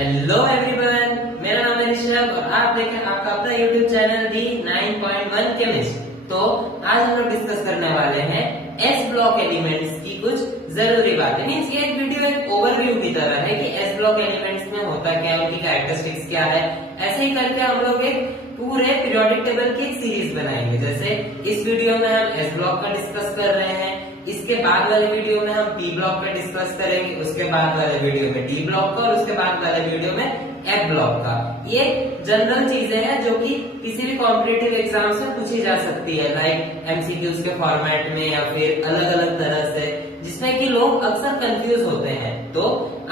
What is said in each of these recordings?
Hello everyone, मेरा नाम है ऋषभ और आप देख रहे हैं आपका अपना यूट्यूब चैनल दी 9.1 केमिस्ट। तो आज हम लोग डिस्कस करने वाले हैं एस ब्लॉक एलिमेंट्स की कुछ जरूरी बातें। मींस ये एक वीडियो एक ओवरव्यू की तरह है कि एस ब्लॉक एलिमेंट्स में होता क्या है, उनकी कैरेक्टरिस्टिक्स क्या है। ऐसे ही करके हम लोग एक पूरे पीरियोडिक टेबल की एक सीरीज बनाएंगे। जैसे इस वीडियो में हम एस ब्लॉक का डिस्कस कर रहे हैं, इसके बाद वाले वीडियो में हम पी ब्लॉक का डिस्कस करेंगे, उसके बाद वाले वीडियो में डी ब्लॉक का और उसके बाद वाले वीडियो में एफ ब्लॉक का। ये जनरल चीजें हैं जो कि किसी भी कॉम्पिटिटिव एग्जाम से पूछी जा सकती है, लाइक एमसीक्यूज के फॉर्मेट में या फिर अलग अलग तरह से, जिसमें कि लोग अक्सर कंफ्यूज होते हैं। तो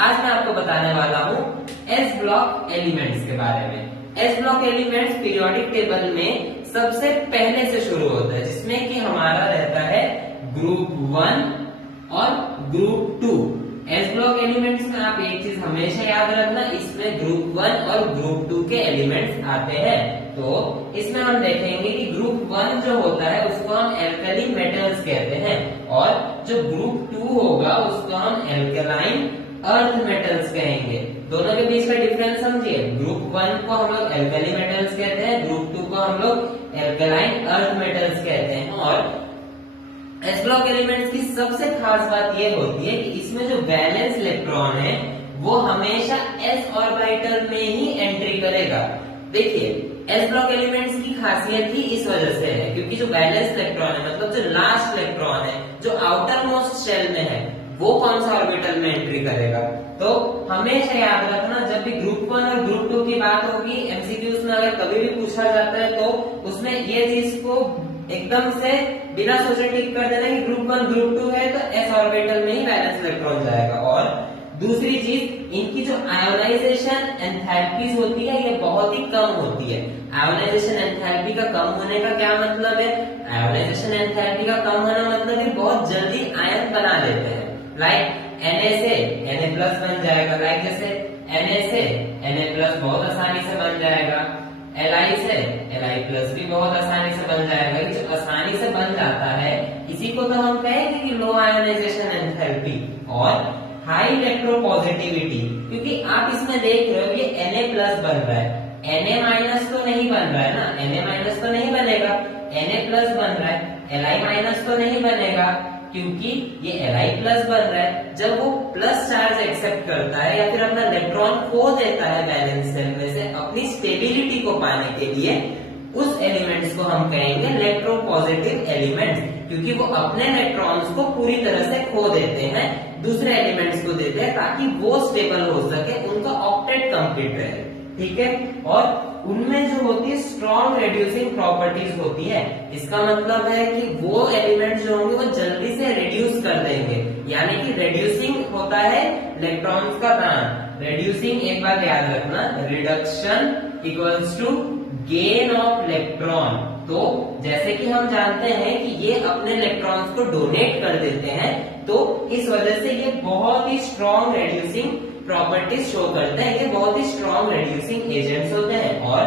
आज मैं आपको बताने वाला हूँ एस ब्लॉक एलिमेंट्स के बारे में। S block elements periodic table में सबसे पहले से शुरू होता है, जिसमें कि हमारा रहता है ग्रुप 1 और ग्रुप 2। एस ब्लॉक एलिमेंट्स में आप एक चीज हमेशा याद रखना, इसमें ग्रुप 1 और ग्रुप 2 के एलिमेंट्स आते हैं। तो इसमें हम देखेंगे कि ग्रुप 1 जो होता है उसको हम एल्कली मेटल्स कहते हैं और जो ग्रुप 2 होगा उसको हम एल्कलाइन अर्थ मेटल्स कहेंगे। दोनों के बीच का डिफरेंस समझिए। ग्रुप 1 को हम लोग एल्कली मेटल्स कहते हैं, ग्रुप 2 को हम लोग एल्कलाइन अर्थ मेटल्स कहते हैं। और एस ब्लॉक एलिमेंट्स की सबसे खास बात यह होती है कि इसमें जो वैलेंस इलेक्ट्रॉन है वो हमेशा एस ऑर्बिटल में ही एंट्री करेगा। देखिए, एस ब्लॉक एलिमेंट्स की खासियत ही इस वजह से है क्योंकि जो वैलेंस इलेक्ट्रॉन है, मतलब जो लास्ट इलेक्ट्रॉन है जो आउटर मोस्ट शेल में है, वो कौन सा ऑर्बिटल में एंट्री करेगा। तो हमेशा याद रखना, जब भी ग्रुप 1 और ग्रुप 2 की बात होगी एमसीक्यूज में अगर कभी भी पूछा जाता है तो उसमें ये चीज को एकदम से बिना सोचे टिक कर देना कि ग्रुप 1 ग्रुप 2 है तो एस ऑर्बिटल में ही वैलेंस इलेक्ट्रॉन जाएगा। और दूसरी चीज, इनकी जो आयोनाइजेशन एंथैल्पीज होती है ये बहुत ही कम होती है। आयोनाइजेशन एंथैल्पी का कम होने का क्या मतलब है? आयोनाइजेशन एंथैल्पी का कम होना मतलब है बहुत जल्दी आयन बना लेते हैं। लाइक Na से Na+ बन जाएगा, लाइक जैसे Na से Na+ बहुत आसानी से बन जाएगा, Li से Li+ भी बहुत आसानी से बन जाएगा। जो आसानी से बन जाता है इसी को तो हम कहेंगे कि लो आयोनाइजेशन एंथैल्पी और हाई इलेक्ट्रोपॉजिटिविटी। क्योंकि आप इसमें देख रहे हो ये Na+ बन रहा है, Na- तो नहीं बन रहा है ना, Na- तो नहीं बनेगा, Na+ बन रहा है, Li- तो नहीं बनेगा क्योंकि ये Li+ बन रहा है। जब वो प्लस चार्ज एक्सेप्ट करता है या फिर अपना इलेक्ट्रॉन खो देता है वैलेंस शेल में से अपनी स्टेबिलिटी को पाने के लिए, उस एलिमेंट्स को हम कहेंगे इलेक्ट्रोपॉजिटिव एलिमेंट्स, क्योंकि वो अपने इलेक्ट्रॉन्स को पूरी तरह से खो देते हैं, दूसरे एलिमेंट्स को देते हैं ताकि वो स्टेबल हो सके, उनका ऑक्टेट कंप्लीट रहे। ठीक है, और उनमें जो होती है स्ट्रॉन्ग रिड्यूसिंग प्रॉपर्टीज होती है। इसका मतलब है कि वो एलिमेंट जो होंगे वो जल्दी से रिड्यूस कर देंगे, यानी कि रिड्यूसिंग होता है इलेक्ट्रॉन्स का दान। रिड्यूसिंग एक बात याद रखना, reduction equals to gain of electron. तो जैसे कि हम जानते हैं कि ये अपने इलेक्ट्रॉन्स को डोनेट कर देते हैं, तो इस वजह से ये बहुत ही स्ट्रॉन्ग रिड्यूसिंग प्रॉपर्टीज शो करते हैं, ये बहुत ही स्ट्रॉन्ग रिड्यूसिंग एजेंट्स होते हैं। और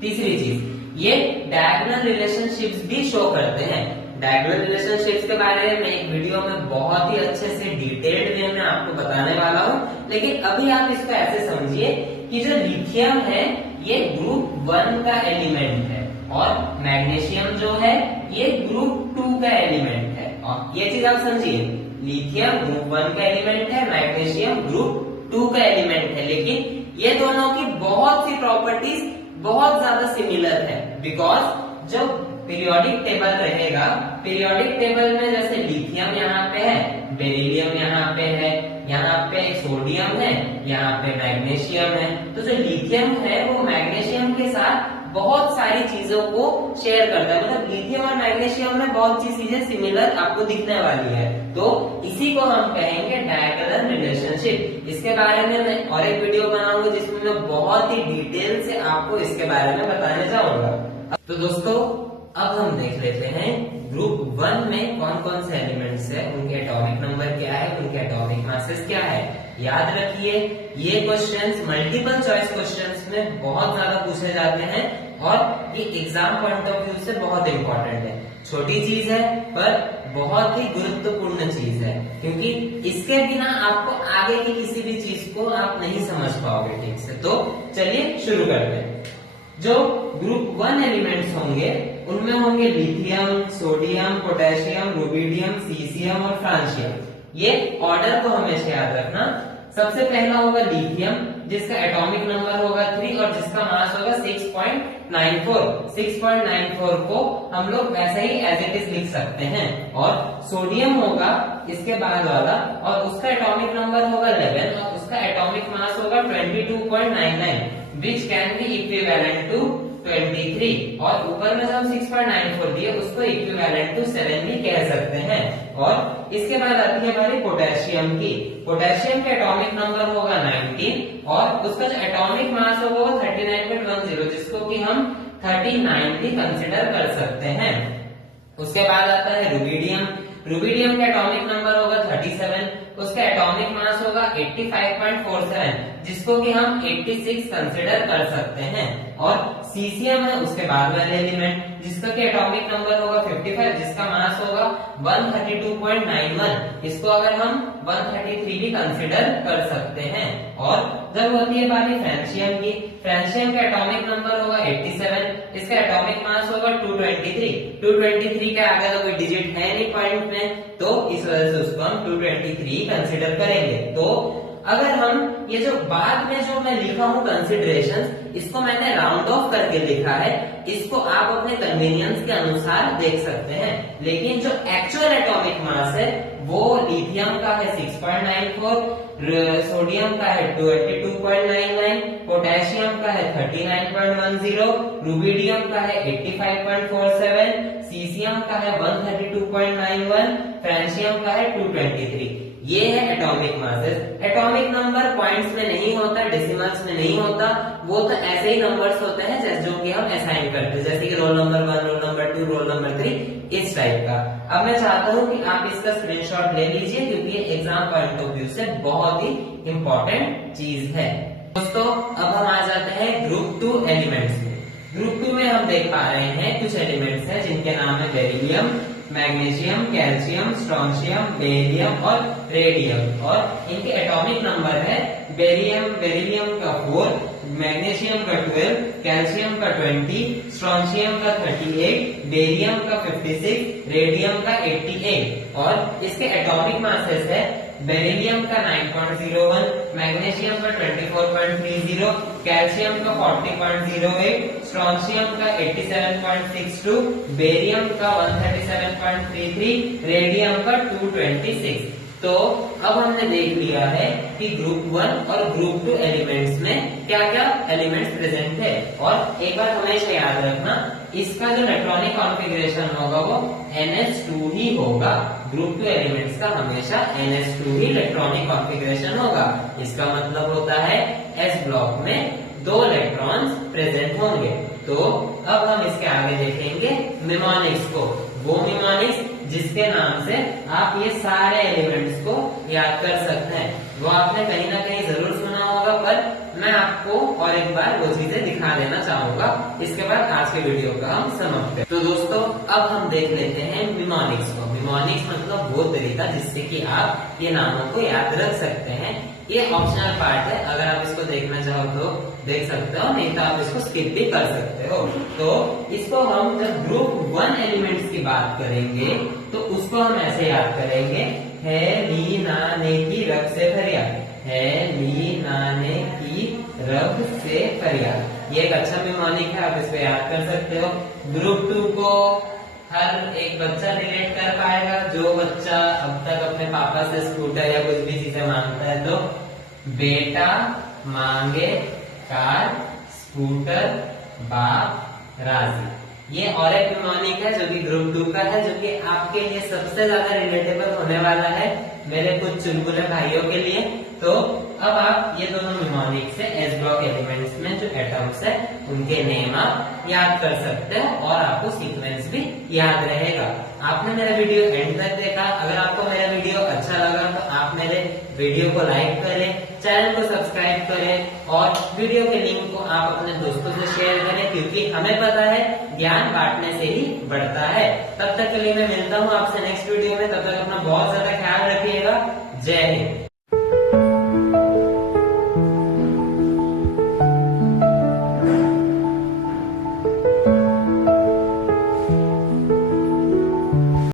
तीसरी चीज, ये डायगोनल रिलेशनशिप्स भी शो करते हैं। डायगोनल रिलेशनशिप्स के बारे में एक वीडियो में बहुत ही अच्छे से डिटेल्ड वे में आपको बताने वाला हूं, लेकिन अभी आप इसको ऐसे समझिए कि जो लिथियम है ये ग्रुप 1 का एलिमेंट है और मैग्नीशियम जो है ये ग्रुप 2 का एलिमेंट है। और ये चीज आप समझिए, लिथियम ग्रुप 1 का एलिमेंट है, मैग्नीशियम ग्रुप 2 का एलिमेंट है, लेकिन ये दोनों की बहुत सी प्रॉपर्टीज बहुत ज्यादा सिमिलर है। बिकॉज जब पीरियोडिक टेबल रहेगा, पीरियोडिक टेबल में जैसे लिथियम यहाँ पे है, बेरिलियम यहाँ पे है, यहाँ पे सोडियम है, यहाँ पे मैग्नीशियम है। तो जो लिथियम है वो मैग्नीशियम के साथ बहुत सारी चीजों को शेयर करता है, मतलब लिथियम और मैग्नीशियम में बहुत सी चीजें सिमिलर आपको दिखने वाली है। तो इसी को हम कहेंगे डायगोनल रिलेशनशिप। इसके बारे में मैं और एक वीडियो बनाऊंगा जिसमें मैं बहुत ही डिटेल से आपको इसके बारे में बताने जाऊंगा। तो दोस्तों, अब हम देख लेते हैं ग्रुप 1 में कौन कौन से एलिमेंट्स है, उनके एटॉमिक नंबर क्या है, उनके एटॉमिक मासेस क्या है। याद रखिए, ये क्वेश्चंस मल्टीपल चॉइस क्वेश्चंस में बहुत ज्यादा पूछे जाते हैं और ये एग्जाम पॉइंट ऑफ व्यू से बहुत इंपॉर्टेंट है। छोटी चीज है पर बहुत ही गुरुत्वपूर्ण चीज है, क्योंकि इसके बिना आपको आगे की किसी भी चीज को आप नहीं समझ पाओगे ठीक से। तो चलिए शुरू करते हैं। जो ग्रुप 1 एलिमेंट्स होंगे उनमें होंगे lithium, sodium, potassium, rubidium, caesium और फ्रांशियम। ये ऑर्डर को हमेशा याद रखना। सबसे पहला होगा लिथियम, जिसका एटॉमिक नंबर होगा 3 और जिसका मास होगा 6.94। 6.94 को हम लोग वैसे ही एज इट इज लिख सकते हैं। और सोडियम होगा इसके बाद वाला और उसका एटॉमिक नंबर होगा 11 और उसका एटॉमिक मास होगा 22.99 which can be equivalent to 23। और ऊपर में जो हम 6.94 दिए उसको इक्विवेलेंट टू 7 भी कह सकते हैं। और इसके बाद आती है हमारी पोटेशियम की। पोटेशियम का एटॉमिक नंबर होगा 19 और उसका जो एटॉमिक मास होगा वो 39.10, जिसको कि हम 39 भी कंसिडर कर सकते हैं। उसके बाद आता है रुबिडियम। रुबिडियम का एटॉमिक नंबर होगा 37, उसका एटॉमिक मास होगा 85.47, जिसको कि हम 86 कंसिडर कर सकते हैं। और सीसियम है उसके बाद वाले एलिमेंट, जिसका कि एटॉमिक नंबर होगा 55, जिसका मास होगा 132.91, इसको अगर हम 133 भी कंसिडर कर सकते हैं। और जब होती है बात फ्रांशियम की, फ्रांशियम का एटॉमिक नंबर होगा 87, इसका एटॉमिक मास होगा 223। 223 के आगे तो कोई डिजिट है नहीं पॉइंट में, तो इस वजह से उसको हम 223 कंसिडर करेंगे। तो अगर हम ये जो बाद में जो मैं लिखा हूँ कंसिडरेशन, इसको मैंने राउंड ऑफ करके लिखा है, इसको आप अपने कन्वीनियंस के अनुसार देख सकते हैं। लेकिन जो एक्चुअल एटॉमिक मास है वो लिथियम का है 6.94, सोडियम का है 22.99, पोटेशियम का है 39.10, रुबिडियम का है 85.47, सीसियम का है 132.91, फ्रांशियम का है 223। ये है atomic masses. Atomic number points में नहीं होता, डेसिमल्स में नहीं होता, वो तो ऐसे ही नंबर्स होते हैं जैसे जो कि हम असाइन करते हैं, जैसे कि roll number 1, roll number 2, roll number 3, इस टाइप का। अब मैं चाहता हूं कि आप इसका स्क्रीनशॉट ले लीजिए, क्योंकि ये एग्जाम पॉइंट ऑफ व्यू से बहुत ही इंपॉर्टेंट चीज है। दोस्तों अब हम आ जाते हैं ग्रुप 2 एलिमेंट्स में। ग्रुप 2 में हम देख पा रहे हैं कुछ एलिमेंट्स हैं जिनके नाम है beryllium, magnesium, calcium, strontium, beryllium और रेडियम। और इनके एटॉमिक नंबर है बेरिलियम का 4, मैग्नीशियम का 12, कैल्शियम का 20, स्ट्रोंशियम का 38, बेरियम का 56, रेडियम का 88। और इसके एटॉमिक मासेस है बेरिलियम का 9.01, मैग्नीशियम का 24.30, कैल्शियम का 40.08, स्ट्रोंशियम का 87.62, बेरियम का 137.33, रेडियम का 226। तो अब हमने देख लिया है कि ग्रुप 1 और ग्रुप 2 एलिमेंट्स में क्या क्या एलिमेंट्स प्रेजेंट है। और एक बार हमेशा याद रखना, इसका जो इलेक्ट्रॉनिक कॉन्फ़िगरेशन होगा वो NH2 ही होगा। ग्रुप 2 एलिमेंट्स का हमेशा NH2 ही इलेक्ट्रॉनिक कॉन्फ़िगरेशन होगा। इसका मतलब होता है S ब्लॉक में 2 इलेक्ट्रॉन्स प्रेजेंट होंगे। तो अब हम इसके आगे देखेंगे निमोनिक्स को, वो निमोनिक्स जिसके नाम से आप ये सारे एलिमेंट्स को याद कर सकते हैं। वो आपने कहीं ना कहीं जरूर सुना होगा, पर मैं आपको और एक बार वो चीजें दिखा देना चाहूंगा। इसके बाद आज के वीडियो का हम समाप्त करें। तो दोस्तों अब हम देख लेते हैं निमोनिक्स को। निमोनिक्स मतलब वो तरीका जिससे कि आप ये नामों को याद रख सकते हैं। ये ऑप्शनल पार्ट है, अगर आप इसको देखना चाहो तो देख सकते हो, नहीं तो आप इसको स्किप भी कर सकते हो। तो इसको हम जब ग्रुप 1 एलिमेंट्स की बात करेंगे तो उसको हम ऐसे याद करेंगे, है ली नाने की रब से फरियाद, है ली नाने की रब से फरियाद। ये एक अच्छा निमोनिक है, आप इसको याद कर सकते हो। ग्रुप 2 को हर एक बच्चा रिलेट कर पाएगा। जो बच्चा अब तक अपने पापा से स्कूटर या कुछ भी चीजें मांगता है तो बेटा मांगे कार, स्कूटर, बाप राजी। ये और एक निमोनिक है जो कि ग्रुप 2 का है, जो कि आपके लिए सबसे ज्यादा रिलेटेबल होने वाला है मेरे कुछ चुलबुले भाइयों के लिए। तो अब आप ये दोनों निमोनिक से एस ब्लॉक एलिमेंट्स में जो एटम्स है उनके नेम आप याद कर सकते हो और आपको सीक्वेंस भी याद रहेगा। आपने मेरा वीडियो एंड तक देखा। अगर आपको मेरा वीडियो अच्छा लगा तो आप मेरे वीडियो को लाइक करें, चैनल को सब्सक्राइब करें और वीडियो के लिंक को आप अपने दोस्तों से शेयर करें, क्योंकि हमें पता है ज्ञान बांटने से ही बढ़ता है। तब तक के लिए मैं मिलता हूँ आपसे नेक्स्ट वीडियो में। तब तक अपना बहुत ज्यादा ख्याल रखिएगा। जय हिंद।